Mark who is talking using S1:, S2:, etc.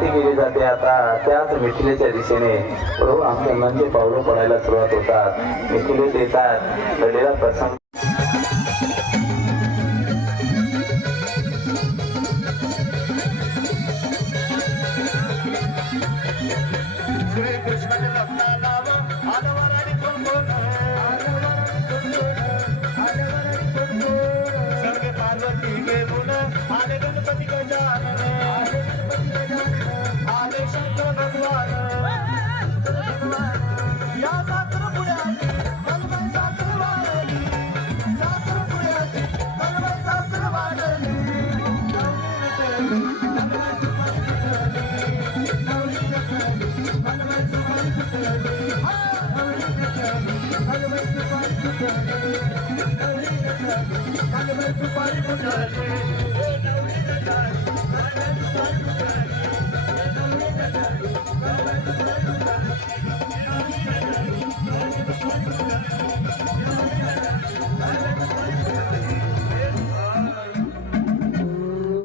S1: विनंती केली जाते. आता त्याच मिथिलेच्या दिशेने प्रभू आमच्या म्हणजे पावलं पडायला सुरुवात होतात. मिथिलेत येतात घडलेला प्रसंग.
S2: पार्वती आले गणपती गजानन. Thank you.